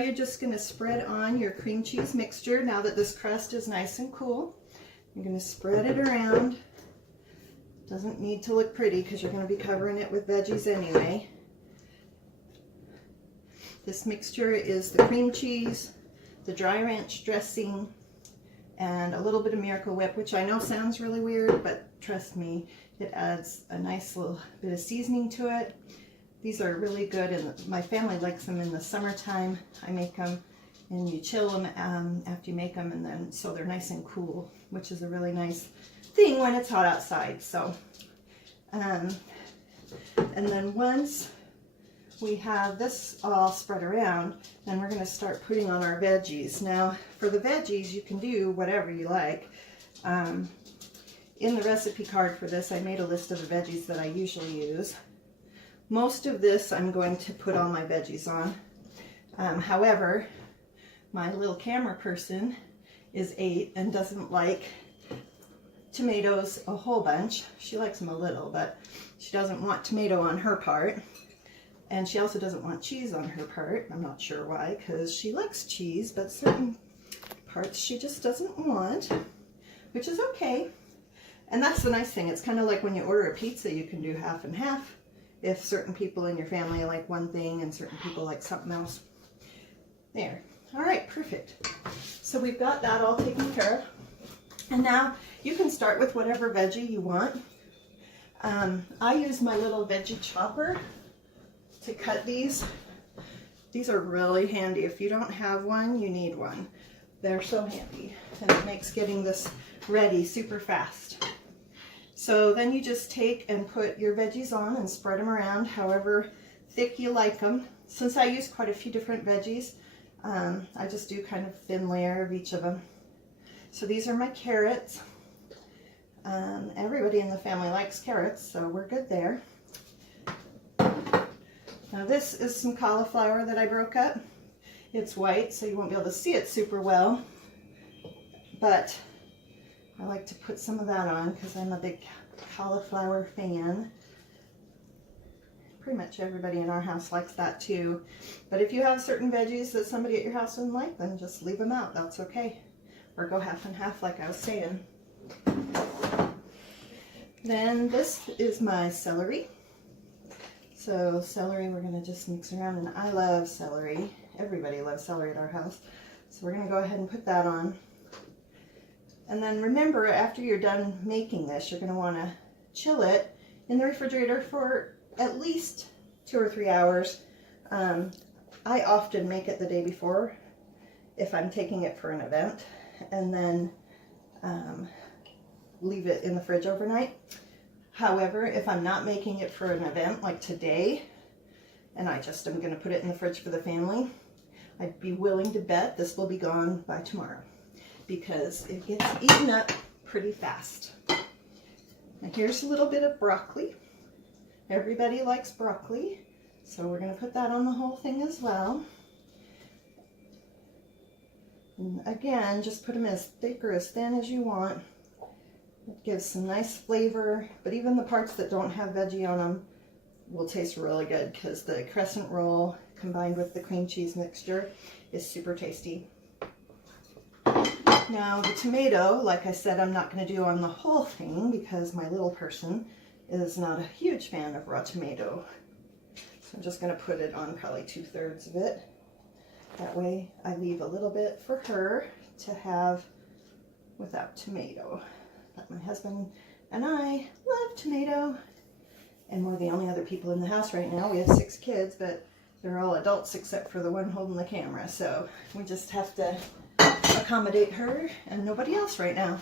you're just going to spread on your cream cheese mixture. Now that this crust is nice and cool, you're going to spread it around. Doesn't need to look pretty because you're going to be covering it with veggies anyway. This mixture is the cream cheese, the dry ranch dressing, and a little bit of Miracle Whip, which I know sounds really weird, but trust me, it adds a nice little bit of seasoning to it. These are really good, and my family likes them in the summertime. I make them, and you chill them after you make them, and then so they're nice and cool, which is a really nice thing when it's hot outside. So, and then once we have this all spread around, then we're going to start putting on our veggies. Now, for the veggies, you can do whatever you like. In the recipe card for this, I made a list of the veggies that I usually use. Most of this I'm going to put all my veggies on. However, my little camera person is 8 and doesn't like tomatoes a whole bunch. She likes them a little, but she doesn't want tomato on her part. And she also doesn't want cheese on her part. I'm not sure why, because she likes cheese, but certain parts she just doesn't want, which is okay. And that's the nice thing. It's kind of like when you order a pizza, you can do half and half. If certain people in your family like one thing and certain people like something else. There. All right, perfect. So we've got that all taken care of. And now you can start with whatever veggie you want. I use my little veggie chopper to cut these. These are really handy. If you don't have one, you need one. They're so handy, and it makes getting this ready super fast. So then you just take and put your veggies on and spread them around however thick you like them. Since I use quite a few different veggies, I just do kind of thin layer of each of them. So these are my carrots. Everybody in the family likes carrots, so we're good there. Now this is some cauliflower that I broke up. It's white, so you won't be able to see it super well, but I like to put some of that on because I'm a big cauliflower fan. Pretty much everybody in our house likes that too. But if you have certain veggies that somebody at your house doesn't like, then just leave them out. That's okay. Or go half and half like I was saying. Then this is my celery. So celery we're going to just mix around, and I love celery. Everybody loves celery at our house. So we're going to go ahead and put that on. And then remember, after you're done making this, you're going to want to chill it in the refrigerator for at least 2 or 3 hours. I often make it the day before if I'm taking it for an event, and then leave it in the fridge overnight. However, if I'm not making it for an event like today, and I just am going to put it in the fridge for the family, I'd be willing to bet this will be gone by tomorrow, because it gets eaten up pretty fast. Now here's a little bit of broccoli. Everybody likes broccoli, so we're going to put that on the whole thing as well. And again, just put them as thick or as thin as you want. It gives some nice flavor, but even the parts that don't have veggie on them will taste really good because the crescent roll combined with the cream cheese mixture is super tasty. Now the tomato, like I said, I'm not going to do on the whole thing because my little person is not a huge fan of raw tomato. So I'm just going to put it on probably 2/3 of it. That way I leave a little bit for her to have without tomato. But my husband and I love tomato, and we're the only other people in the house right now. We have 6 kids, but they're all adults except for the one holding the camera, so we just have to accommodate her and nobody else right now.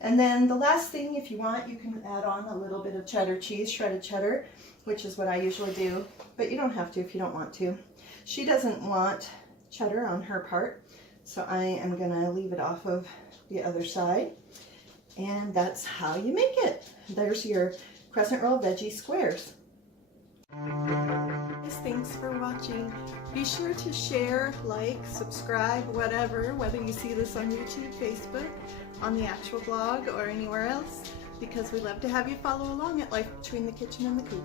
And then the last thing, if you want, you can add on a little bit of cheddar cheese, shredded cheddar, which is what I usually do, but you don't have to if you don't want to. She doesn't want cheddar on her part, so I am gonna leave it off of the other side. And that's how you make it. There's your crescent roll veggie squares. Thanks for watching. Be sure to share, like, subscribe, whatever, whether you see this on YouTube, Facebook, on the actual blog, or anywhere else, because we love to have you follow along at Life Between the Kitchen and the Coop.